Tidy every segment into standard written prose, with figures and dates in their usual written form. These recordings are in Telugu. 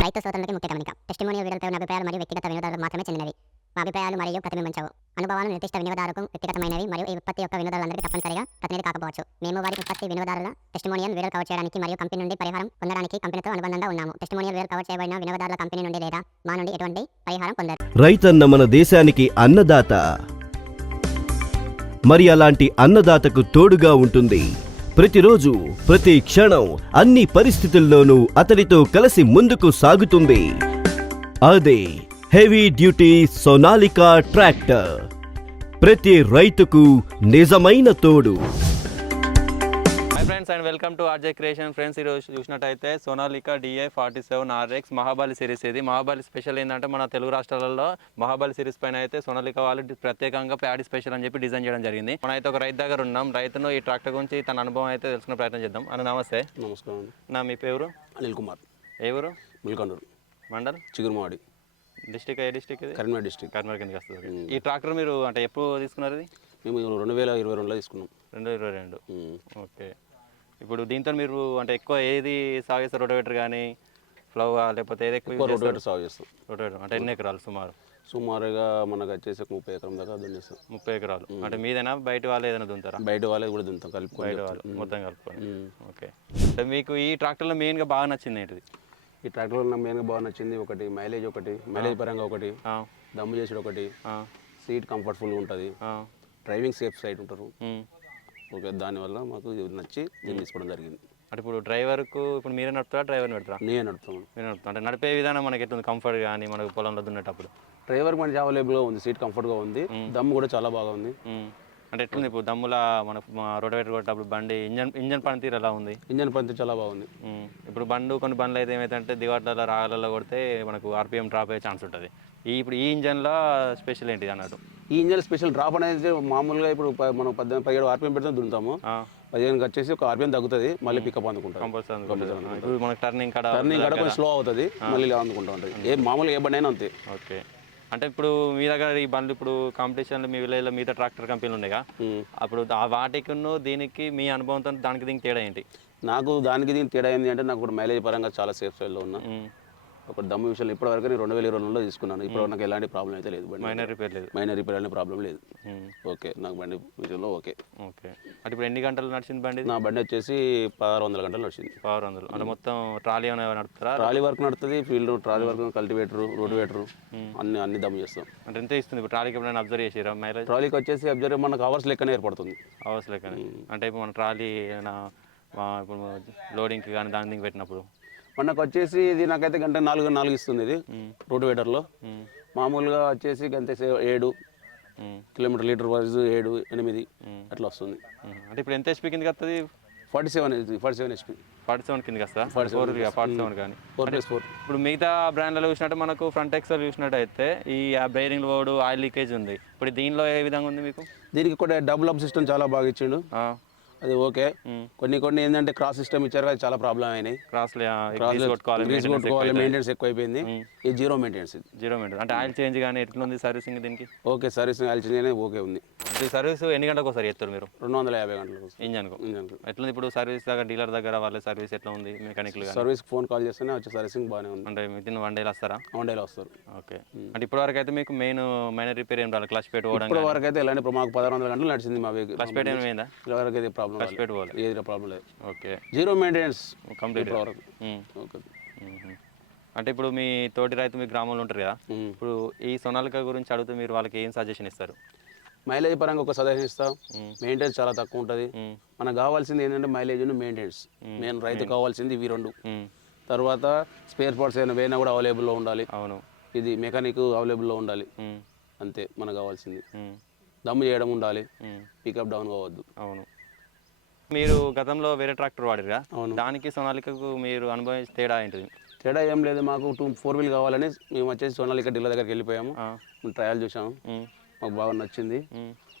రైతు సోదరులకి ముఖ్య గమనిక. టెస్టిమోనియల్ వీడియోలపై ఉన్న అభిప్రాయాలు మరియు వ్యక్తిగత వినోదాలకు మాత్రమే చెందినవి. మా అభిప్రాయాలు మరియు ప్రతిబింబించవు. అనుభవాలు నిర్దిష్ట వినియోగదారుకు వ్యక్తిగతమైనవి మరియు ఈ ఉత్పత్తి యొక్క వినియోగదారులందరికీ తప్పనిసరిగా ప్రతినిధి కాకపోవచ్చు. మేము వారి ఉత్పత్తి వినియోగదారుల టెస్టిమోనియల్ వీడియోలు కవర్ చేయడానికి మరియు కంపెనీ నుండి పరిహారం పొందడానికి కంపెనీతో అనుబంధంగా ఉన్నాము. టెస్టిమోనియల్ వీడియోలు కవర్ చేయబడిన వినియోగదారుల కంపెనీ నుండి లేదా మా నుండి ఎటువంటి పరిహారం పొందరు. రైతన్న మన దేశానికి అన్నదాత. మరి అలాంటి అన్నదాతకు తోడుగా ఉంటుంది ప్రతిరోజు ప్రతి క్షణం అన్ని పరిస్థితుల్లోనూ అతడితో కలిసి ముందుకు సాగుతుంది. అదే హెవీ డ్యూటీ సోనాలికా ట్రాక్టర్. ప్రతి రైతుకు నిజమైన తోడు. Friends and welcome to RJ creation. Friends ఈరోజు చూసినట్టయితే Sonalika DI47 RX Mahabali series. ఇది మహాబలి స్పెషల్ ఏంటంటే మన తెలుగు రాష్ట్రాలలో మహాబలి సిరీస్ పైన అయితే సోనాలికా వాళ్ళు ప్రత్యేకంగా ప్యాడీ స్పెషల్ అని చెప్పి డిజైన్ చేయడం జరిగింది. మనం అయితే ఒక రైతు దగ్గర ఉన్నాం. రైతును ఈ ట్రాక్టర్ గురించి తన అనుభవం అయితే తెలుసుకునే ప్రయత్నం చేద్దాం. అన్న నమస్తే. నమస్కారం. నా మీ పేరు? అనిల్ కుమార్. ఏ ఊరు? ముల్కండూరు మండల్ చిగురుమాడి. డిస్ట్రిక్ట్ ఏ డిస్ట్రిక్ట్ ఇది? కరీంనగర్ డిస్ట్రిక్ట్. కరీంనగర్ కిందకి వస్తుంది. ఈ ట్రాక్టర్ మీరు అంటే ఎప్పుడు తీసుకున్నారు? ఇది మేము 2022లో తీసుకున్నాం. 2022. ఓకే. ఇప్పుడు దీంతో మీరు అంటే ఎక్కువ ఏది సాగిస్తారు? రోటోవేటర్ కానీ ఫ్లౌగా లేకపోతే ఏది ఎక్కువ రోటోవేటర్ సాగు చేస్తాం. రోటోవేటర్ అంటే ఎన్ని ఎకరాలు సుమారుగా మనకు వచ్చేసి 30 ఎకరం దాకా దున్నేస్తాం. 30 ఎకరాలు అంటే మీదైనా బయట వాళ్ళు ఏదైనా దున్నుతారా? బయట వాళ్ళే కూడా దున్నుతాం కలుపుకొని. బయట వాళ్ళు మొత్తం కలుపుకొని. ఓకే. అంటే మీకు ఈ ట్రాక్టర్లో మెయిన్గా బాగా నచ్చింది ఏంటిది? ఈ ట్రాక్టర్లో మెయిన్గా బాగా నచ్చింది ఒకటి మైలేజ్ పరంగా ఒకటి, దమ్ము చేసేది ఒకటి, సీట్ కంఫర్టబుల్గా ఉంటుంది, డ్రైవింగ్ సేఫ్ సైడ్ ఉంటారు. ఓకే, దానివల్ల మాకు నచ్చి దీన్ని తీసుకోవడం జరిగింది. అంటే ఇప్పుడు డ్రైవర్కు ఇప్పుడు మీరే నడుపుతారా డ్రైవర్ నడుపుతారా? నేనే నడుపుతాను. మీరు నడుపుతా అంటే నడిపే విధానం మనకి ఎట్లుంది? కంఫర్ట్ కానీ మనకు పొలంలో దున్నేటప్పుడు డ్రైవర్ మంచి అవైలబుల్గా ఉంది, సీట్ కంఫర్ట్గా ఉంది, దమ్ము కూడా చాలా బాగా ఉంది. అంటే ఎట్లుంది ఇప్పుడు దమ్ములా మన రోటోవేటర్ కొట్టేటప్పుడు బండి ఇంజన్ పనితీరు ఎలా ఉంది? ఇంజన్ పనితీరు చాలా బాగుంది. ఇప్పుడు కొన్ని బండ్లు అయితే ఏమైతే దివాట్లలో రాళ్ళలో కొడితే మనకు RPM డ్రాప్ అయ్యే ఛాన్స్ ఉంటుంది. ఇప్పుడు ఈ ఇంజన్లో స్పెషల్ ఏంటిది అన్నట్టు? ఈ ఇంజన్ స్పెషల్ డ్రాప్ అనేది మామూలుగా ఇప్పుడు మనం 17 RPM పెడితే దున్నుతాము. 15 వచ్చేసి ఒక RPM తగ్గుతుంది, మళ్ళీ పికప్ అందుకుంటాం. ఇప్పుడు మనకి టర్నింగ్ కాడ కొంచెం స్లో అవుతుంది, మళ్ళీ అందుకుంటా ఉంటుంది. మామూలుగా ఏ బండి అయినా అంతే. ఓకే. అంటే ఇప్పుడు మీ దగ్గర ఈ బండ్లు ఇప్పుడు కాంపిటీషన్లో మీ విలేజ్లో మిగతా ట్రాక్టర్ కంపెనీలు ఉన్నాయిగా, అప్పుడు వాటికి దీనికి మీ అనుభవంతో దానికి దీనికి తేడా ఏంటి? నాకు దానికి దీనికి తేడా ఏంటి అంటే నాకు మైలేజ్ పరంగా చాలా సేఫ్ సైడ్లో ఉన్నా. ఒక దమ్ము విషయంలో ఇప్పటివరకు నేను 2022లో తీసుకున్నాను. ఇప్పుడు నాకు ఎలాంటి ప్రాబ్లం అయితే లేదు. మైనర్ రిపేర్ అనే ప్రాబ్లం లేదు. ఓకే, నాకు బండి విషయంలో ఓకే. ఓకే. అంటే ఇప్పుడు ఎన్ని గంటలు నడిచింది బండి? నా బండి వచ్చేసి 1600 గంటలు నడిచింది. 1600 అంటే మొత్తం ట్రాలీ ఏమైనా నడుపుతారా? ట్రాలీ వర్క్ నడుతుంది, field trolley work, cultivator, rotavator అన్ని దమ్ము చేస్తాం. అంటే ఎంత ఇస్తుంది ఇప్పుడు ట్రాలీకి? ఎప్పుడైనా అబ్జర్వ్ చేసారా మైలేజ్? ట్రాలీకి వచ్చేసి అబ్జర్వ్ మనకు అవర్స్ లెక్కనే ఏర్పడుతుంది. అవర్స్ లెక్కనే అంటే ఇప్పుడు మన ట్రాలీ ఏమైనా ఇప్పుడు లోడింగ్కి కానీ దాని దీనికి పెట్టినప్పుడు మనకు వచ్చేసి ఇది నాకైతే గంట 4 ఇస్తుంది. ఇది రోటివేటర్లో మామూలుగా వచ్చేసి గంట 7 కిలోమీటర్ లీటర్ వైజ్ 7, 8 అట్లా వస్తుంది. అంటే ఇప్పుడు ఎంత HP కిందకి వస్తుంది? 47 HP. 47 కిందకి వస్తా? 47 కానీ 4+4. ఇప్పుడు మిగతా బ్రాండ్లలో చూసినట్టు మనకు ఫ్రంట్ ఎక్సెల్ చూసినట్టయితే ఈ బేరింగ్ లోడ్ ఆయిల్ లీకేజ్ ఉంది. ఇప్పుడు దీనిలో ఏ విధంగా ఉంది మీకు? దీనికి కూడా డబుల్ అప్ సిస్టమ్ చాలా బాగా ఇచ్చిండు, అది ఓకే. కొన్ని ఏంటంటే క్రాస్ సిస్టమ్ ఇచ్చారు, అది చాలా ప్రాబ్లం అయినాయి. మెయింటెనెన్స్ ఎక్కువ అయిపోయింది. ఇది జీరో మెయింటెనెన్స్. అంటే ఆయిల్ చేంజ్ కానీ ఎట్లా ఉంది సర్వీసింగ్ దీనికి? ఓకే, సర్వీసింగ్ ఆయిల్ చేంజ్ అనేది ఓకే ఉంది. సర్వీస్ ఎన్ని గంటలకు ఒకసారి చేస్తారు మీరు? 250 గంటలకు ఇంజన్కు. ఎట్లా ఇప్పుడు సర్వీస్ దగ్గర డీలర్ దగ్గర వాళ్ళ సర్వీస్ ఎట్లా ఉంది? మెకానికల్ సర్వీస్ ఫోన్ కాల్ చేస్తేనే వచ్చి సర్వీసింగ్ బాగానే ఉంది. అంటే విత్ ఇన్ 1 day వస్తారా? 1 day వస్తారు. ఓకే. అంటే ఇప్పటి వరకు అయితే మీకు మైనర్ రిపేర్ ఏం రాలేదు? క్లచ్ పెట్టుకోవడం ఇప్పటి వరకు అయితే ఎలాంటి మాకు 1600 గంటలు నడిచింది మా వెహికల్. క్లచ్ పెట్టి ఏమైందా? వరకు అయితే ప్రాబ్లం ప్రాబ్లం లేదు. ఓకే. జీరో మెయింటెనెన్స్ కంప్లీట్ వరకు. అంటే ఇప్పుడు మీ తోటి రైతు మీ గ్రామంలో ఉంటారు కదా, ఇప్పుడు ఈ సోనాలికా గురించి అడిగితే మీరు వాళ్ళకి ఏం సజెషన్ ఇస్తారు? మైలేజ్ పరంగా ఒక సజెషన్ ఇస్తాం. మెయింటెనెన్స్ చాలా తక్కువ ఉంటుంది. మనకు కావాల్సింది ఏంటంటే మైలేజ్, మెయింటెనెన్స్. మెయిన్ రైతు కావాల్సింది ఇవి 2. తర్వాత స్పేర్ పార్ట్స్ ఏమైనా వేనా కూడా అవైలబుల్లో ఉండాలి. అవును. ఇది మెకానిక్ అవైలబుల్లో ఉండాలి, అంతే మనకు కావాల్సింది. దమ్ము చేయడం ఉండాలి, పికప్ డౌన్ కావద్దు. అవును. మీరు గతంలో వేరే ట్రాక్టర్ వాడిరా, దానికి సోనాలికాకు మీరు అనుభవించే తేడా ఏంటిది? తేడా ఏం లేదు, మాకు 4 వీల్ కావాలని మేము వచ్చేసి సోనాలికా డీలర్ దగ్గరికి వెళ్ళిపోయాము. ట్రయల్ చూసాము, మాకు బాగా నచ్చింది.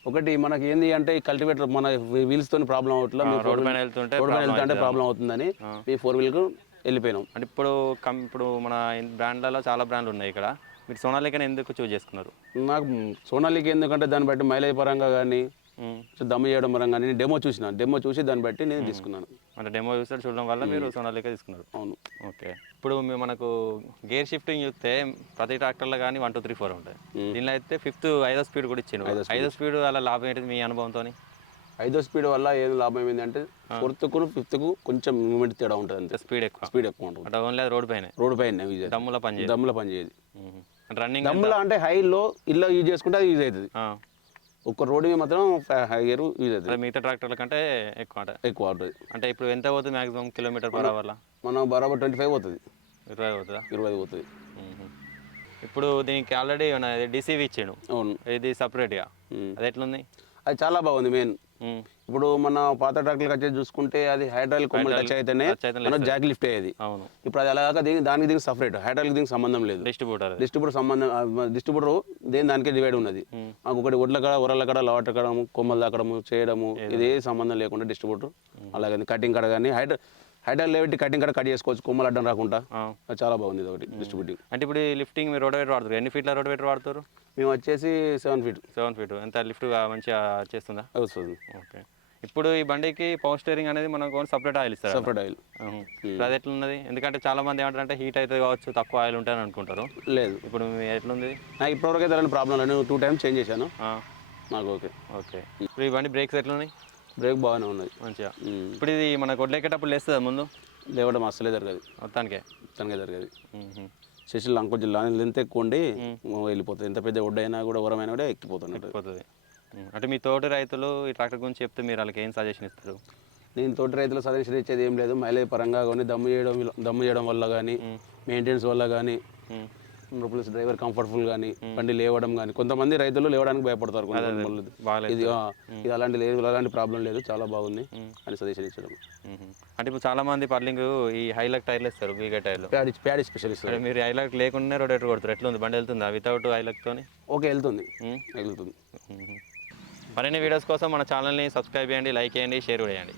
ఒకటి మనకి ఏంది అంటే ఈ కల్టివేటర్ మన వీల్స్ తోని ప్రాబ్లం అవుతుంది, రోడ్ పైన వెళ్తుంటే ప్రాబ్లం అవుతుందని మీ 4 వీల్కు వెళ్ళిపోయినాం. అంటే ఇప్పుడు మన బ్రాండ్లలో చాలా బ్రాండ్లు ఉన్నాయి ఇక్కడ, మీరు సోనాలికాని ఎందుకు చూస్ చేసుకున్నారు? నాకు సోనాలికా ఎందుకంటే దాన్ని బట్టి మైలేజ్ పరంగా కానీ సో దమ్ము చేయడం పరంగా నేను డెమో చూసి దాన్ని బట్టి నేను తీసుకున్నాను. అంటే డెమో చూసి చూడడం వల్ల మీరు సోనాలికా తీసుకున్నారు. అవును. ఓకే. ఇప్పుడు మనకు గేర్ షిఫ్టింగ్ చూస్తే ప్రతి ట్రాక్టర్లో కానీ 1 2 3 4 ఉంటాయి. దీనిలో అయితే 5th స్పీడ్ కూడా ఇచ్చిండు. 5th స్పీడ్ అలా లాభం ఏంటిది మీ అనుభవంతో? 5th స్పీడ్ వల్ల ఏం లాభం ఏంటంటే 4th కు 5th కు కొంచెం మూమెంట్ తేడా ఉంటుంది అంతే. స్పీడ్ ఎక్కువ ఉంటుంది. అంటే ఓన్లీ రోడ్ పైన దమ్ములో పనిచేయదు. రన్నింగ్ దమ్ములో అంటే హైలో ఇల్లు యూజ్ చేసుకుంటే అది యూజ్ అవుతుంది. ఒక్క రోడ్ మీద మాత్రం హైయర్ యూజ్ అవుతుంది. మిగతా ట్రాక్టర్ల కంటే ఎక్కువ అవుతుంది. అంటే ఇప్పుడు ఎంత పోతుంది మ్యాక్సిమం km/h? మనం బరాబర్ 25 పోతుంది. 20 పోతుందా? 20 పోతుంది. ఇప్పుడు దీనికి ఆల్రెడీ డీసీవీ ఇచ్చాడు. అవును. ఇది సపరేట్గా అది ఎట్లుంది? అది చాలా బాగుంది. మెయిన్ ఇప్పుడు మన పాత ట్రాక్టర్లకు వచ్చేది చూసుకుంటే అది హైడ్రాలిక్ కొమ్మలు టచ్ అయితేనే మనం జాక్ లిఫ్ట్ అయ్యేది. అవును. ఇప్పుడు అది అలాగా దానికి సపరేట్ హైడ్రాలిక్ దీనికి సంబంధం లేదు. డిస్ట్రిబ్యూటర్ దానికే డివైడ్ ఉన్నది. మాకు ఒకటి ఒడ్ల కాడ ఉరల కాడ లవటకడం కొమ్మలు దాకడము చేయడము ఇదే సంబంధం లేకుండా డిస్ట్రిబ్యూటర్. అలాగే కటింగ్ కాడ కానీ హైడ్రాలిక్ లేబట్టి కటింగ్ కాడ కట్ చేసుకోవచ్చు కొమ్మలు అడ్డం రాకుండా. చాలా బాగుంది ఇది ఒకటి డిస్ట్రిబ్యూటింగ్. అంటే ఇప్పుడు లిఫ్టింగ్ మీరు రోడ్వేటర్ వాడతారు, ఎన్ని ఫీట్ల రోడ్వేటర్ వాడతారు? మేము వచ్చేసి 7 feet. ఎంత లిఫ్ట్ మంచిగా చేస్తుందా? వస్తుంది. ఓకే. ఇప్పుడు ఈ బండికి పవర్ స్టీరింగ్ అనేది మనకు సపరేట్ ఆయిల్ ఇస్తారు. Separate oil. అది ఎట్లున్నది? ఎందుకంటే చాలా మంది ఏమంటారంటే హీట్ అవుతుంది కావచ్చు, తక్కువ ఆయిల్ ఉంటాయని అనుకుంటారు. లేదు, ఇప్పుడు ఎట్లుంది? నాకు ఇప్పటివరకు అయితే అలాంటి ప్రాబ్లం లేదు. 2 times చేంజ్ చేశాను. నాకు ఓకే. ఇప్పుడు ఈ బండి బ్రేక్స్ ఎట్లున్నాయి? బ్రేక్ బాగానే ఉన్నది మంచిగా. ఇప్పుడు ఇది మనకు వడ్లెక్కేటప్పుడు లేస్తుందా ముందు? లేవడం అస్సలే జరగదు. మొత్తానికే జరగదు. శశిల్ అంకొంచెం లెంత్ ఎక్కువ ఉండి వెళ్ళిపోతుంది. ఎంత పెద్ద ఒడ్డైనా కూడా ఉరమైనా కూడా ఎక్కిపోతుంది. అంటే మీ తోటి రైతులు ఈ ట్రాక్టర్ గురించి చెప్తే మీరు వాళ్ళకి ఏం సజెషన్ ఇస్తారు? నేను తోటి రైతులు సజెషన్ ఇచ్చేది ఏం లేదు. మైలేజ్ పరంగా కానీ దమ్ము చేయడం వల్ల కానీ మెయింటెనెన్స్ వల్ల కానీ ప్లస్ డ్రైవర్ కంఫర్టబుల్ కానీ బండి లేవడం కానీ కొంతమంది రైతులు లేవడానికి భయపడతారు. ఇది అలాంటి ప్రాబ్లం లేదు, చాలా బాగుంది అని సజెషన్ ఇచ్చడం. అంటే ఇప్పుడు చాలా మంది పర్లింగ్ ఈ హైలైట్ టైర్లు ఇస్తారు, బీగా టైర్లు ప్యాడ్ స్పెషలిస్ట్. మీరు హైలైట్ లేకుండా రోడేటర్ కొడతారు, ఎట్లుంది బండి వెళ్తుందా వితౌట్ హైలైట్తో? ఓకే, వెళ్తుంది. మరిన్ని వీడియోస్ కోసం మన ఛానల్ని సబ్స్క్రైబ్ చేయండి, లైక్ చేయండి, షేర్ చేయండి.